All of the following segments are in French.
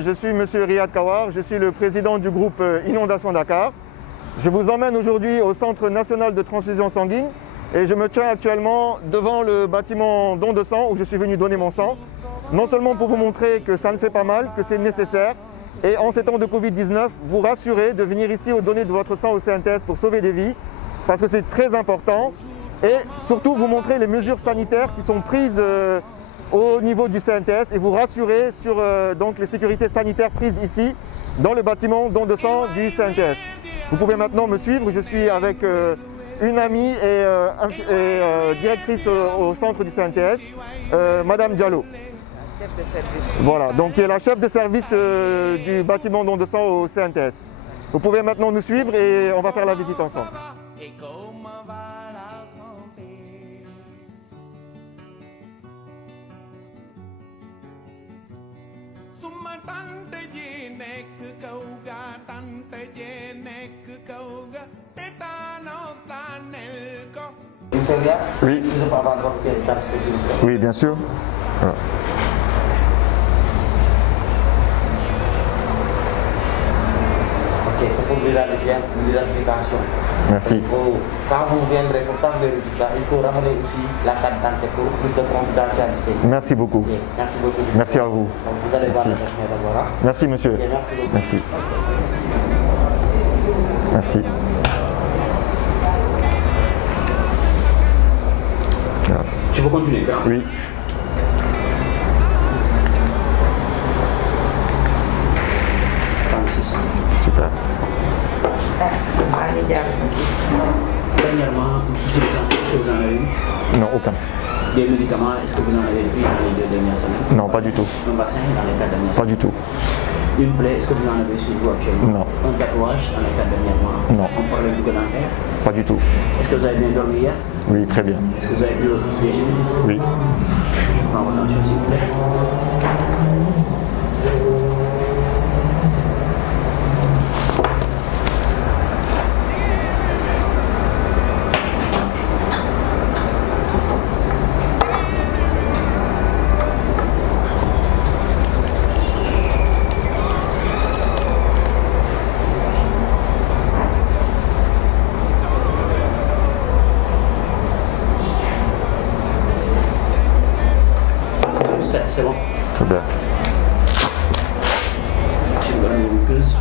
je suis M. Riyad Kawar, je suis le président du groupe Inondation Dakar. Je vous emmène aujourd'hui au Centre national de transfusion sanguine et je me tiens actuellement devant le bâtiment don de sang où je suis venu donner mon sang. Non seulement pour vous montrer que ça ne fait pas mal, que c'est nécessaire, et en ces temps de Covid-19, vous rassurer de venir ici donner de votre sang au CNTS pour sauver des vies, parce que c'est très important, et surtout vous montrer les mesures sanitaires qui sont prises au niveau du CNTS et vous rassurer sur donc les sécurités sanitaires prises ici dans le bâtiment don de sang du CNTS. Vous pouvez maintenant me suivre, je suis avec une amie et directrice au centre du CNTS, Madame Diallo. Chef de service. Voilà, donc qui est la chef de service du bâtiment don de sang au CNTS. Vous pouvez maintenant nous suivre et on va faire la visite ensemble. Oui. Si je peux avoir votre pièce d'identité, s'il vous plaît. Oui, bien sûr. Voilà. Ok, c'est pour l'identification. Merci. Quand vous viendrez pour prendre les résultats, il faut ramener aussi la carte d'identité pour plus de confidentialité. Merci beaucoup. Ok, merci beaucoup. Merci à vous. Donc vous allez voir le médecin d'abord. Hein? Merci monsieur. Ok, merci beaucoup. Merci. Merci. Voilà. Tu peux continuer, ça? Oui. Super. Dernièrement, une souci de santé, est-ce que vous en avez eu? Non, aucun. Des médicaments, est-ce que vous en avez pris dans les 2 dernières semaines? Non, pas du tout. Un vaccin dans les 4 dernières Pas semaines? du tout. Une plaie, est-ce que vous en avez sur vous actuellement? Non. Un tatouage dans les 4 derniers mois? Non. Un problème bucco-dentaire? Pas du tout. Est-ce que vous avez bien dormi hier? Oui, très bien. Est-ce que vous avez pu déjeuner? Oui. Je prends votre attention, s'il vous plaît. C'est bon. Très bien. Je vous donne une muqueuse.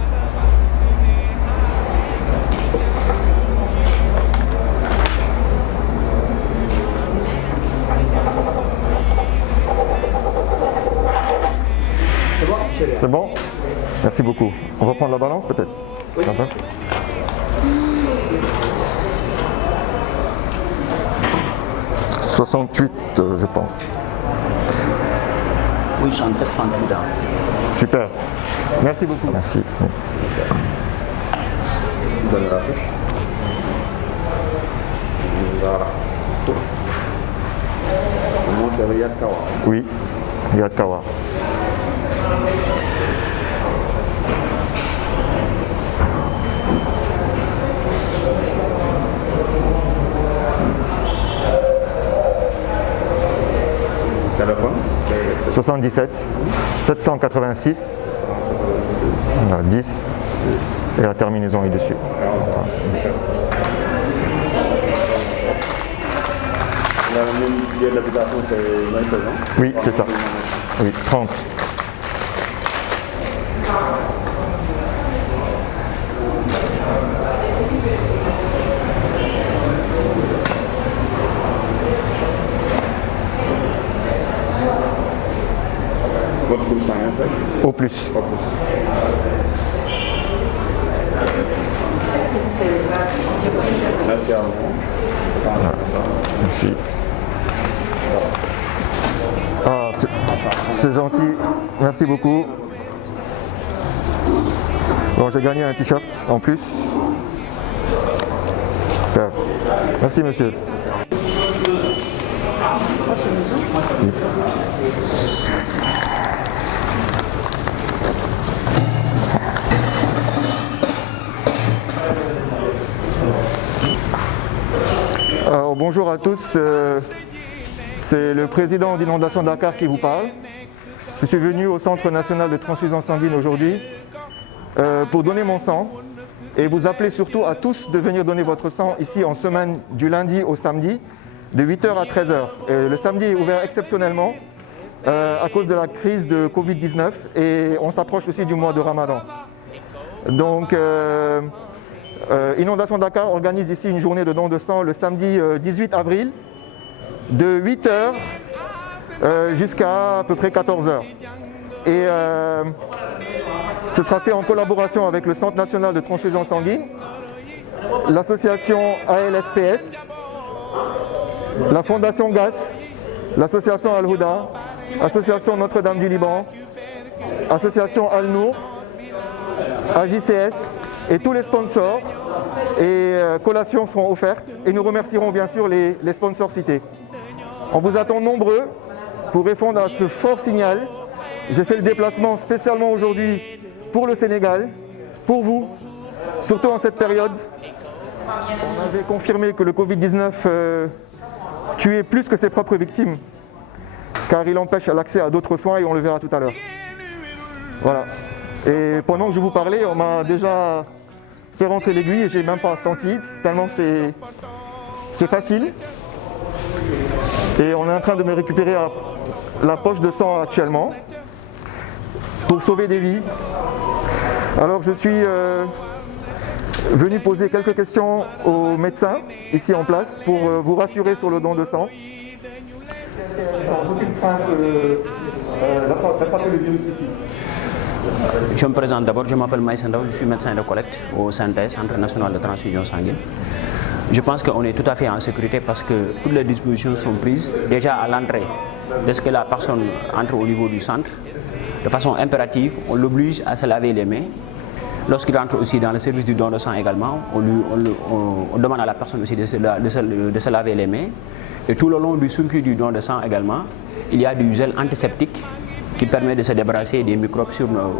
C'est bon, monsieur? C'est bon? Merci beaucoup. On va prendre la balance peut-être? Oui. Ça va? 68, je pense. Oui, 67, 68 ans. Super. Merci beaucoup. Merci. Donne la touche. Voilà. Moi, c'est Riyad Kawar. Oui, Riyad Kawar. Téléphone, c'est 77 786 voilà, 10 et la terminaison est dessus. la même lieu d'habitation, c'est la même chose, hein? Oui, c'est ça. Oui, 30. Votre groupe sanguin, c'est? Au plus. Au plus. Merci à vous. Voilà. Merci. Ah, c'est gentil. Merci beaucoup. Bon, j'ai gagné un t-shirt en plus. Super. Merci monsieur. Merci. Alors, bonjour à tous, c'est le président d'Inondation Dakar qui vous parle. Je suis venu au Centre national de transfusion sanguine aujourd'hui pour donner mon sang et vous appeler surtout à tous de venir donner votre sang ici en semaine du lundi au samedi de 8h à 13h. Le samedi est ouvert exceptionnellement à cause de la crise de Covid-19 et on s'approche aussi du mois de Ramadan. Donc Inondation Dakar organise ici une journée de don de sang le samedi 18 avril de 8h jusqu'à peu près 14h. Et ce sera fait en collaboration avec le Centre national de transfusion sanguine, l'association ALSPS, la Fondation GAS, l'association Al-Houda, l'association Notre-Dame du Liban, l'association Al-Nour, AJCS et tous les sponsors et collations seront offertes et nous remercierons bien sûr les sponsors cités. On vous attend nombreux pour répondre à ce fort signal. J'ai fait le déplacement spécialement aujourd'hui pour le Sénégal, pour vous, surtout en cette période. On avait confirmé que le Covid-19 tuait plus que ses propres victimes, car il empêche l'accès à d'autres soins et on le verra tout à l'heure. Voilà. Et pendant que je vous parlais, on m'a déjà fait rentrer l'aiguille et je n'ai même pas senti, tellement c'est facile. Et on est en train de me récupérer la poche de sang actuellement pour sauver des vies. Alors je suis venu poser quelques questions aux médecins ici en place pour vous rassurer sur le don de sang. Aucune crainte d'attraper le virus ici. Je me présente d'abord, je m'appelle Maïssa Ndao, je suis médecin de collecte au CNTS, Centre national de transfusion sanguine. Je pense qu'on est tout à fait en sécurité parce que toutes les dispositions sont prises déjà à l'entrée. Dès que la personne entre au niveau du centre, de façon impérative, on l'oblige à se laver les mains. Lorsqu'il rentre aussi dans le service du don de sang également, on demande à la personne aussi de se laver les mains. Et tout le long du circuit du don de sang également, il y a du gel antiseptique qui permet de se débarrasser des microbes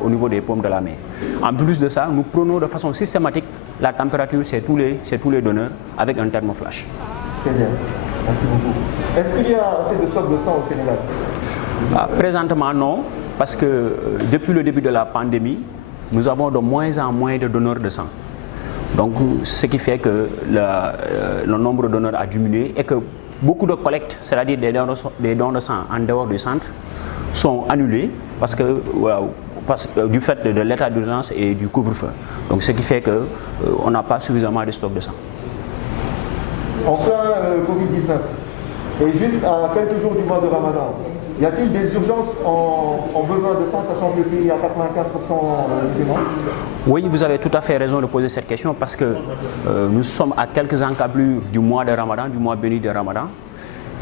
au niveau des paumes de la main. En plus de ça, nous prenons de façon systématique la température chez tous les donneurs avec un thermoflash. Très bien, merci beaucoup. Est-ce qu'il y a assez de stock de sang au Sénégal? Présentement non, parce que depuis le début de la pandémie, nous avons de moins en moins de donneurs de sang. Donc ce qui fait que le nombre de donneurs a diminué et que beaucoup de collectes, c'est-à-dire des dons de sang en dehors du centre, sont annulés parce que du fait de l'état d'urgence et du couvre-feu. Donc ce qui fait qu'on n'a pas suffisamment de stock de sang. En plein Covid-19 et juste à quelques jours du mois de Ramadan, y a-t-il des urgences en besoin de sang, sachant que le pays est à 95% musulmans? Oui, vous avez tout à fait raison de poser cette question parce que nous sommes à quelques encablures du mois de Ramadan, du mois béni de Ramadan.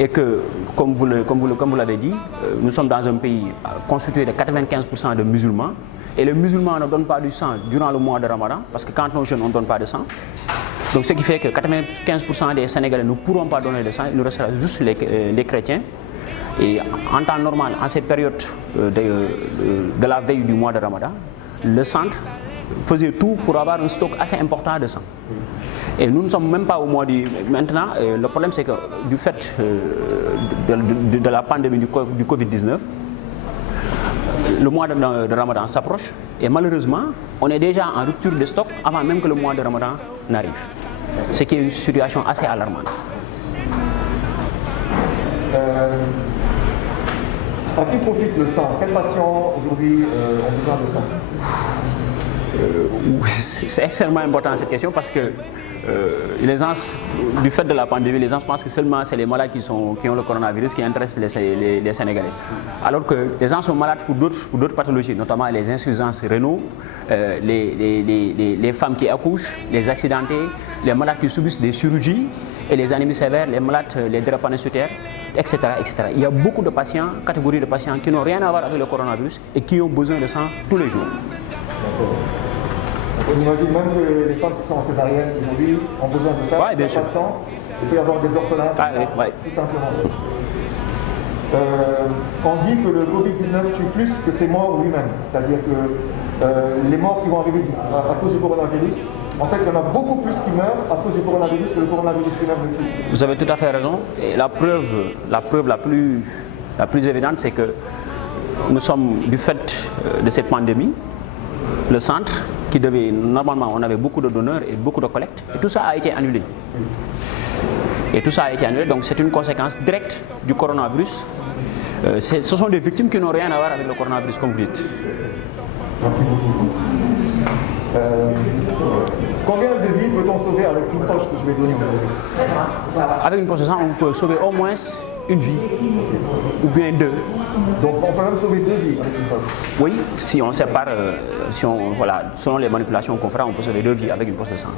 Et que, comme vous l'avez dit, nous sommes dans un pays constitué de 95% de musulmans. Et les musulmans ne donnent pas du sang durant le mois de Ramadan, parce que quand on jeûne, on ne donne pas de sang. Donc ce qui fait que 95% des Sénégalais ne pourront pas donner de sang, il nous restera juste les chrétiens. Et en temps normal, en cette période de la veille du mois de Ramadan, le centre faisait tout pour avoir un stock assez important de sang. Et nous ne sommes même pas au mois du... Maintenant, le problème c'est que du fait de la pandémie du Covid-19, le mois de Ramadan s'approche et malheureusement, on est déjà en rupture de stock avant même que le mois de Ramadan n'arrive. Ce qui est une situation assez alarmante. À qui profite le sang? Quels patients aujourd'hui ont besoin de sang? C'est extrêmement important cette question parce que les gens, du fait de la pandémie, les gens pensent que seulement c'est les malades qui ont le coronavirus qui intéressent les Sénégalais. Alors que les gens sont malades pour d'autres pathologies, notamment les insuffisances rénaux, les femmes qui accouchent, les accidentés, les malades qui subissent des chirurgies et les anémies sévères, les malades, les drépanocytaires, etc., etc. Il y a beaucoup de patients, catégories de patients qui n'ont rien à voir avec le coronavirus et qui ont besoin de sang tous les jours. On imagine même que les femmes qui sont en césarienne aujourd'hui ont besoin de ça. Oui, bien sûr. Il peut y avoir des orphelins, tout simplement. On dit que le Covid-19 tue plus que ses morts lui-même. C'est-à-dire que les morts qui vont arriver à cause du coronavirus, en fait, il y en a beaucoup plus qui meurent à cause du coronavirus que le coronavirus lui-même le tue. Vous avez tout à fait raison. Et la preuve la plus évidente, c'est que nous sommes, du fait de cette pandémie, le centre qui devait, normalement on avait beaucoup de donneurs et beaucoup de collectes, et tout ça a été annulé. Et tout ça a été annulé, donc c'est une conséquence directe du coronavirus. Ce sont des victimes qui n'ont rien à voir avec le coronavirus, comme vous dites. Combien de vies peut-on sauver avec une poche que je vais donner aujourd'hui? Avec une poche de sang, on peut sauver au moins une vie, ou bien deux. Donc on peut même sauver 2 vies avec une poche? Oui, si on sépare, voilà, selon les manipulations qu'on fera, on peut sauver 2 vies avec une poche de sang.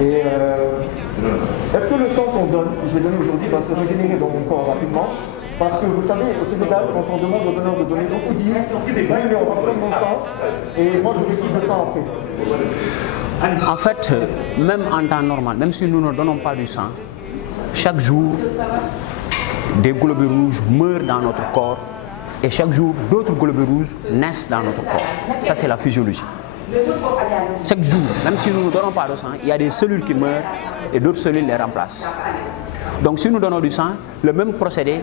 Et est-ce que le sang qu'on donne, que je vais donner aujourd'hui, va se régénérer dans mon corps rapidement? Parce que vous savez, au Sénégal, quand on demande aux donneurs de donner, beaucoup disent « oui, mais on va prendre mon sang et moi je reçois le sang après ». En fait, même en temps normal, même si nous ne donnons pas du sang, chaque jour, des globules rouges meurent dans notre corps et chaque jour, d'autres globules rouges naissent dans notre corps. Ça, c'est la physiologie. Chaque jour, même si nous ne donnons pas de sang, il y a des cellules qui meurent et d'autres cellules les remplacent. Donc si nous donnons du sang, le même procédé,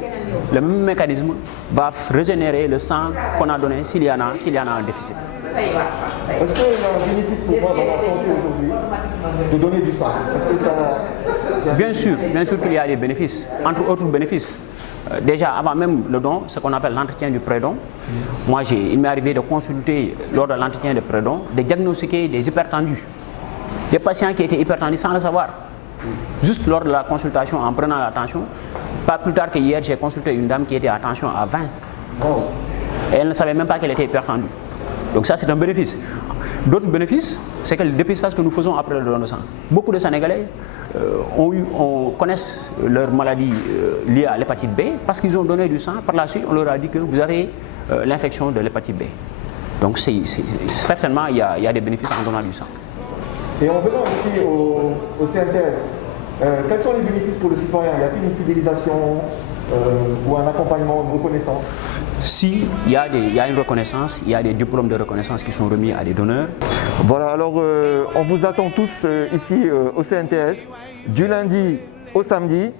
le même mécanisme va régénérer le sang qu'on a donné s'il y en a un déficit. Est-ce qu'il y a un bénéfice pour moi dans la santé aujourd'hui de donner du sang? Est-ce que ça... Bien sûr qu'il y a des bénéfices, entre autres bénéfices. Déjà, avant même le don, ce qu'on appelle l'entretien du pré-don, moi il m'est arrivé de consulter lors de l'entretien de pré-don, de diagnostiquer des hypertendus, des patients qui étaient hypertendus sans le savoir. Juste lors de la consultation, en prenant la tension, pas plus tard que hier, j'ai consulté une dame qui était à tension à 20. Et elle ne savait même pas qu'elle était hypertendue. Donc ça, c'est un bénéfice. D'autres bénéfices, c'est que le dépistage que nous faisons après le don de sang. Beaucoup de Sénégalais connaissent leur maladie liée à l'hépatite B parce qu'ils ont donné du sang. Par la suite, on leur a dit que vous avez l'infection de l'hépatite B. Donc certainement, il y a des bénéfices en donnant du sang. Et en venant ici au CNTS, quels sont les bénéfices pour le citoyen? Y a-t-il une fidélisation ou un accompagnement, une reconnaissance? Si, il y a une reconnaissance, il y a des diplômes de reconnaissance qui sont remis à des donneurs. Voilà, alors on vous attend tous ici au CNTS, du lundi au samedi.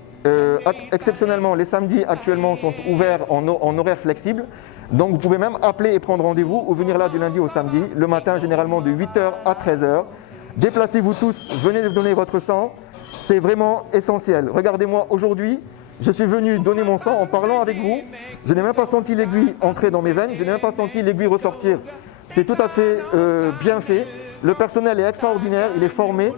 Exceptionnellement, les samedis actuellement sont ouverts en horaire flexible. Donc vous pouvez même appeler et prendre rendez-vous ou venir là du lundi au samedi, le matin généralement de 8h à 13h. Déplacez-vous tous, venez donner votre sang, c'est vraiment essentiel. Regardez-moi aujourd'hui, je suis venu donner mon sang en parlant avec vous. Je n'ai même pas senti l'aiguille entrer dans mes veines, je n'ai même pas senti l'aiguille ressortir. C'est tout à fait bien fait. Le personnel est extraordinaire, il est formé,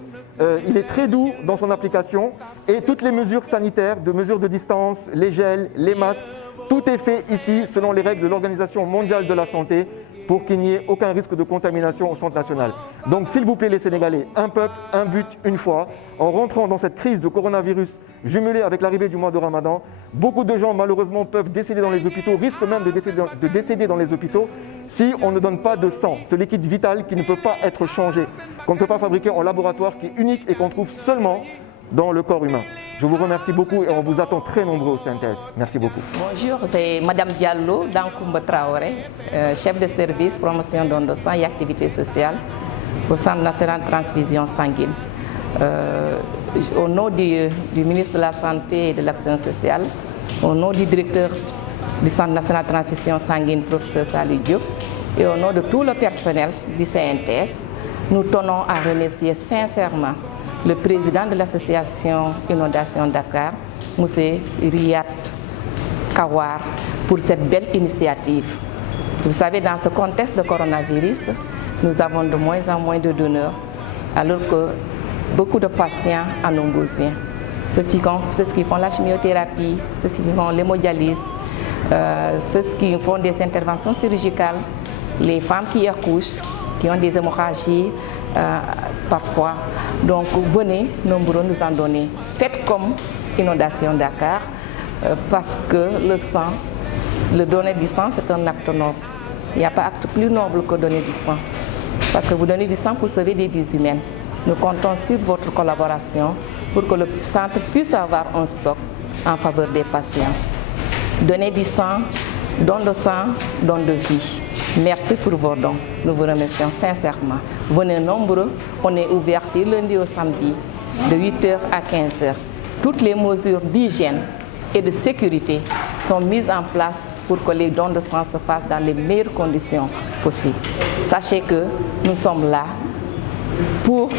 il est très doux dans son application et toutes les mesures sanitaires, de mesures de distance, les gels, les masques, tout est fait ici selon les règles de l'Organisation mondiale de la santé pour qu'il n'y ait aucun risque de contamination au centre national. Donc s'il vous plaît les Sénégalais, un peuple, un but, une foi. En rentrant dans cette crise de coronavirus jumelée avec l'arrivée du mois de Ramadan, beaucoup de gens malheureusement peuvent décéder dans les hôpitaux, risquent même de décéder dans les hôpitaux si on ne donne pas de sang, ce liquide vital qui ne peut pas être changé, qu'on ne peut pas fabriquer en laboratoire, qui est unique et qu'on trouve seulement dans le corps humain. Je vous remercie beaucoup et on vous attend très nombreux au CNTS. Merci beaucoup. Bonjour, c'est Madame Diallo Dankoumba Traoré, chef de service promotion don de sang et activités sociales au Centre national de transfusion sanguine. Au nom du ministre de la Santé et de l'Action sociale, au nom du directeur du Centre national de transfusion sanguine, professeur Salih Diop, et au nom de tout le personnel du CNTS, nous tenons à remercier sincèrement le président de l'association Inondation Dakar, M. Riyad Kawar, pour cette belle initiative. Vous savez, dans ce contexte de coronavirus, nous avons de moins en moins de donneurs, alors que beaucoup de patients en ont besoin. Ceux qui font la chimiothérapie, ceux qui font l'hémodialyse, ceux qui font des interventions chirurgicales, les femmes qui accouchent, qui ont des hémorragies parfois. Donc venez nombreux nous en donner. Faites comme Inondation Dakar, parce que le donner du sang, c'est un acte noble. Il n'y a pas acte plus noble que donner du sang. Parce que vous donnez du sang pour sauver des vies humaines. Nous comptons sur votre collaboration pour que le centre puisse avoir un stock en faveur des patients. Donnez du sang, don de sang, don de vie. Merci pour vos dons. Nous vous remercions sincèrement. Venez nombreux. On est ouvert du lundi au samedi de 8h à 15h. Toutes les mesures d'hygiène et de sécurité sont mises en place pour que les dons de sang se fassent dans les meilleures conditions possibles. Sachez que nous sommes là pour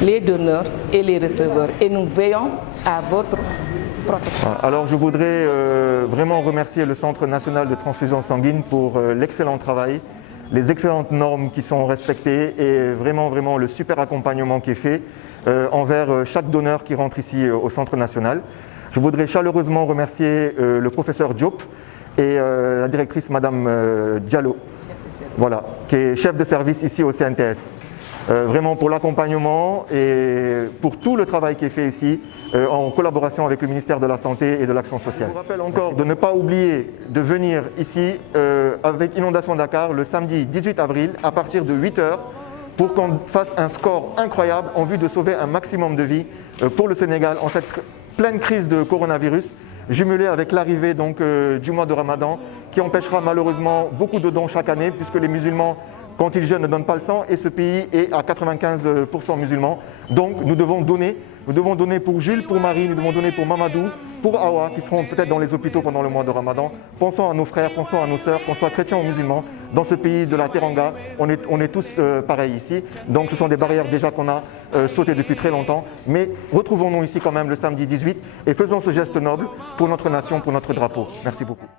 les donneurs et les receveurs et nous veillons à votre protection. Alors je voudrais vraiment remercier le Centre national de transfusion sanguine pour l'excellent travail, les excellentes normes qui sont respectées et vraiment le super accompagnement qui est fait envers chaque donneur qui rentre ici au Centre national. Je voudrais chaleureusement remercier le professeur Diop et la directrice Madame Diallo, voilà, qui est chef de service ici au CNTS. Vraiment pour l'accompagnement et pour tout le travail qui est fait ici en collaboration avec le ministère de la Santé et de l'Action sociale. Je vous rappelle encore de ne pas oublier de venir ici avec Inondation Dakar le samedi 18 avril à partir de 8 h pour qu'on fasse un score incroyable en vue de sauver un maximum de vies pour le Sénégal en cette pleine crise de coronavirus, jumelée avec l'arrivée donc du mois de Ramadan qui empêchera malheureusement beaucoup de dons chaque année puisque les musulmans quand ils jeûnent ne donnent pas le sang et ce pays est à 95% musulmans. Donc nous devons donner pour Jules, pour Marie, nous devons donner pour Mamadou, pour Awa qui seront peut-être dans les hôpitaux pendant le mois de Ramadan. Pensons à nos frères, pensons à nos sœurs, qu'on soit chrétiens ou musulmans. Dans ce pays de la Teranga, on est tous pareils ici. Donc ce sont des barrières déjà qu'on a sautées depuis très longtemps. Mais retrouvons-nous ici quand même le samedi 18 et faisons ce geste noble pour notre nation, pour notre drapeau. Merci beaucoup.